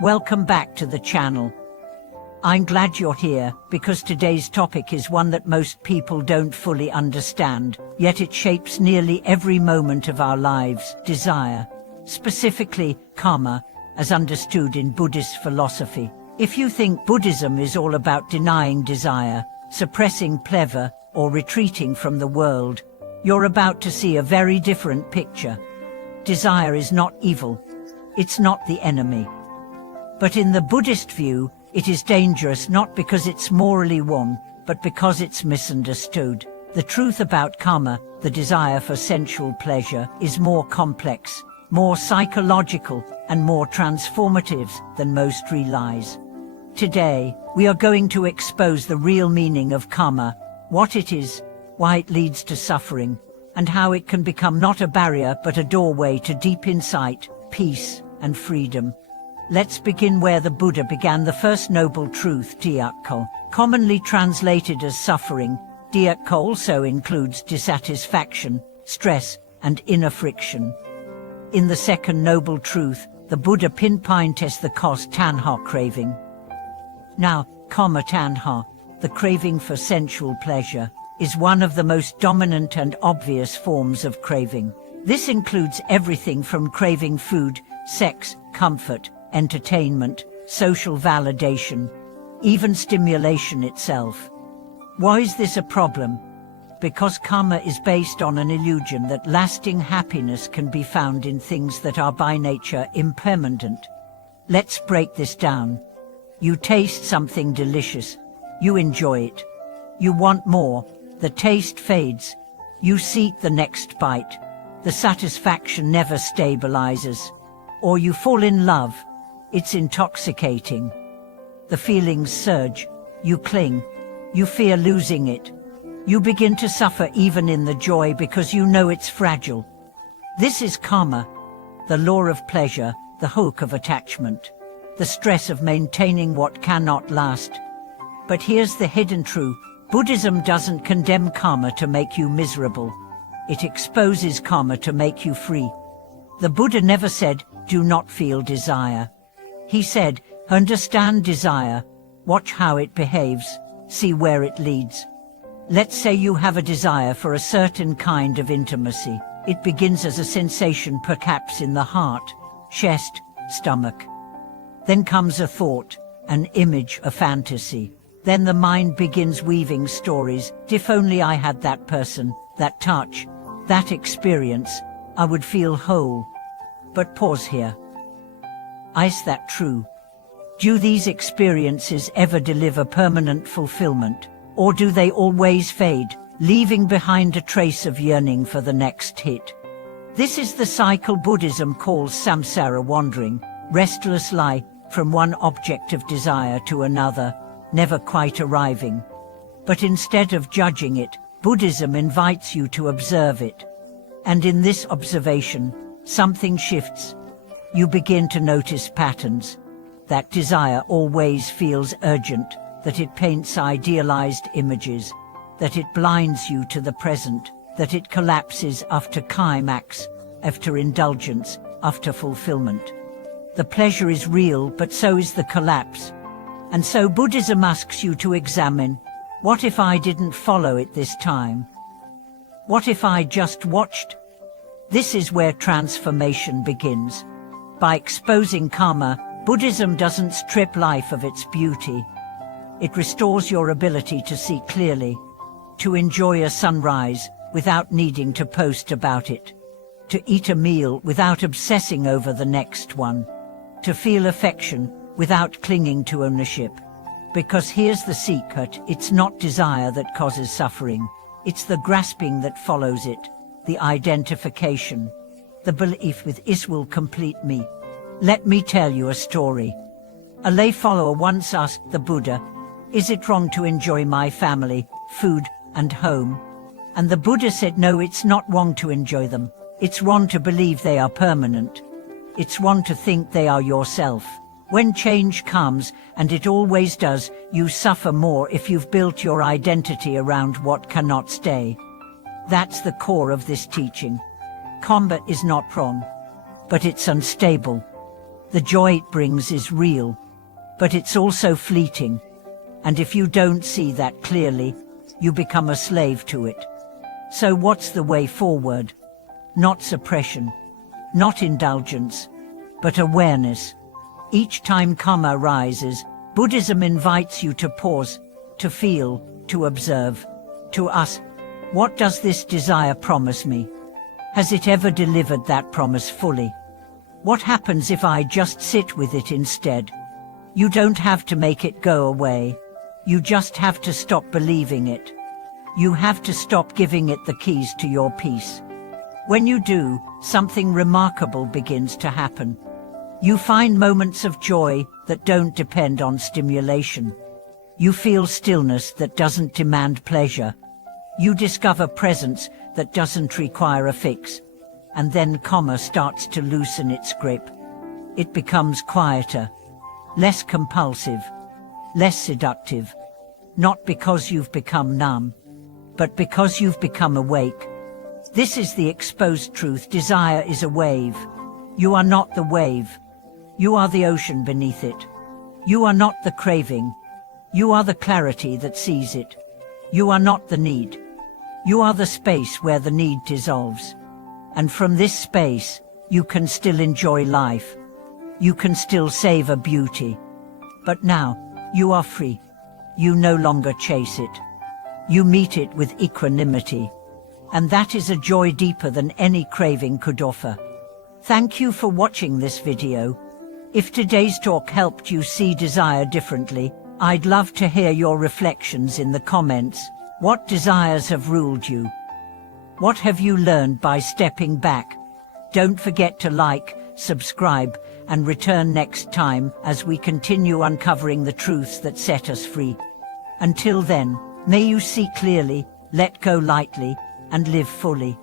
Welcome back to the channel. I'm glad you're here, because today's topic is one that most people don't fully understand, yet it shapes nearly every moment of our lives: desire. Specifically, karma, as understood in Buddhist philosophy. If you think Buddhism is all about denying desire, suppressing pleasure, or retreating from the world, you're about to see a very different picture. Desire is not evil. It's not the enemy. But in the Buddhist view, it is dangerous not because it's morally wrong, but because it's misunderstood. The truth about karma, the desire for sensual pleasure, is more complex, more psychological, and more transformative than most realize. Today, we are going to expose the real meaning of karma, what it is, why it leads to suffering, and how it can become not a barrier but a doorway to deep insight, peace, and freedom. Let's begin where the Buddha began the first noble truth, diakko, commonly translated as suffering. Diakko also includes dissatisfaction, stress, and inner friction. In the second noble truth, the Buddha pinpoints the cause tanha, craving. Now, karma tanha, the craving for sensual pleasure, is one of the most dominant and obvious forms of craving. This includes everything from craving food, sex, comfort, entertainment, social validation, even stimulation itself. Why is this a problem? Because karma is based on an illusion that lasting happiness can be found in things that are by nature impermanent. Let's break this down. You taste something delicious. You enjoy it. You want more. The taste fades. You seek the next bite. The satisfaction never stabilizes. Or you fall in love. It's intoxicating. The feelings surge. You cling. You fear losing it. You begin to suffer even in the joy because you know it's fragile. This is karma, the law of pleasure, the hook of attachment, the stress of maintaining what cannot last. But here's the hidden truth. Buddhism doesn't condemn karma to make you miserable. It exposes karma to make you free. The Buddha never said, do not feel desire. He said, understand desire, watch how it behaves, see where it leads. Let's say you have a desire for a certain kind of intimacy. It begins as a sensation perhaps in the heart, chest, stomach. Then comes a thought, an image, a fantasy. Then the mind begins weaving stories. If only I had that person, that touch, that experience, I would feel whole. But pause here. Is that true? Do these experiences ever deliver permanent fulfillment? Or do they always fade, leaving behind a trace of yearning for the next hit? This is the cycle Buddhism calls samsara, wandering, restless lie from one object of desire to another, never quite arriving. But instead of judging it, Buddhism invites you to observe it. And in this observation, something shifts. You begin to notice patterns. That desire always feels urgent, that it paints idealized images, that it blinds you to the present, that it collapses after climax, after indulgence, after fulfillment. The pleasure is real, but so is the collapse. And so Buddhism asks you to examine, what if I didn't follow it this time? What if I just watched? This is where transformation begins. By exposing karma, Buddhism doesn't strip life of its beauty. It restores your ability to see clearly, to enjoy a sunrise without needing to post about it, to eat a meal without obsessing over the next one, to feel affection without clinging to ownership. Because here's the secret, it's not desire that causes suffering, it's the grasping that follows it, the identification, the belief with "this will complete me." Let me tell you a story. A lay follower once asked the Buddha, is it wrong to enjoy my family, food, and home? And the Buddha said, no, it's not wrong to enjoy them. It's wrong to believe they are permanent. It's wrong to think they are yourself. When change comes, and it always does, you suffer more if you've built your identity around what cannot stay. That's the core of this teaching. Karma is not wrong, but it's unstable. The joy it brings is real, but it's also fleeting. And if you don't see that clearly, you become a slave to it. So what's the way forward? Not suppression, not indulgence, but awareness. Each time karma rises, Buddhism invites you to pause, to feel, to observe, to ask, what does this desire promise me? Has it ever delivered that promise fully? What happens if I just sit with it instead? You don't have to make it go away. You just have to stop believing it. You have to stop giving it the keys to your peace. When you do, something remarkable begins to happen. You find moments of joy that don't depend on stimulation. You feel stillness that doesn't demand pleasure. You discover presence that doesn't require a fix. And then karma starts to loosen its grip. It becomes quieter, less compulsive, less seductive. Not because you've become numb, but because you've become awake. This is the exposed truth. Desire is a wave. You are not the wave. You are the ocean beneath it. You are not the craving. You are the clarity that sees it. You are not the need. You are the space where the need dissolves. And from this space, you can still enjoy life. You can still savor beauty. But now, you are free. You no longer chase it. You meet it with equanimity. And that is a joy deeper than any craving could offer. Thank you for watching this video. If today's talk helped you see desire differently, I'd love to hear your reflections in the comments. What desires have ruled you? What have you learned by stepping back? Don't forget to like, subscribe, and return next time as we continue uncovering the truths that set us free. Until then, may you see clearly, let go lightly, and live fully.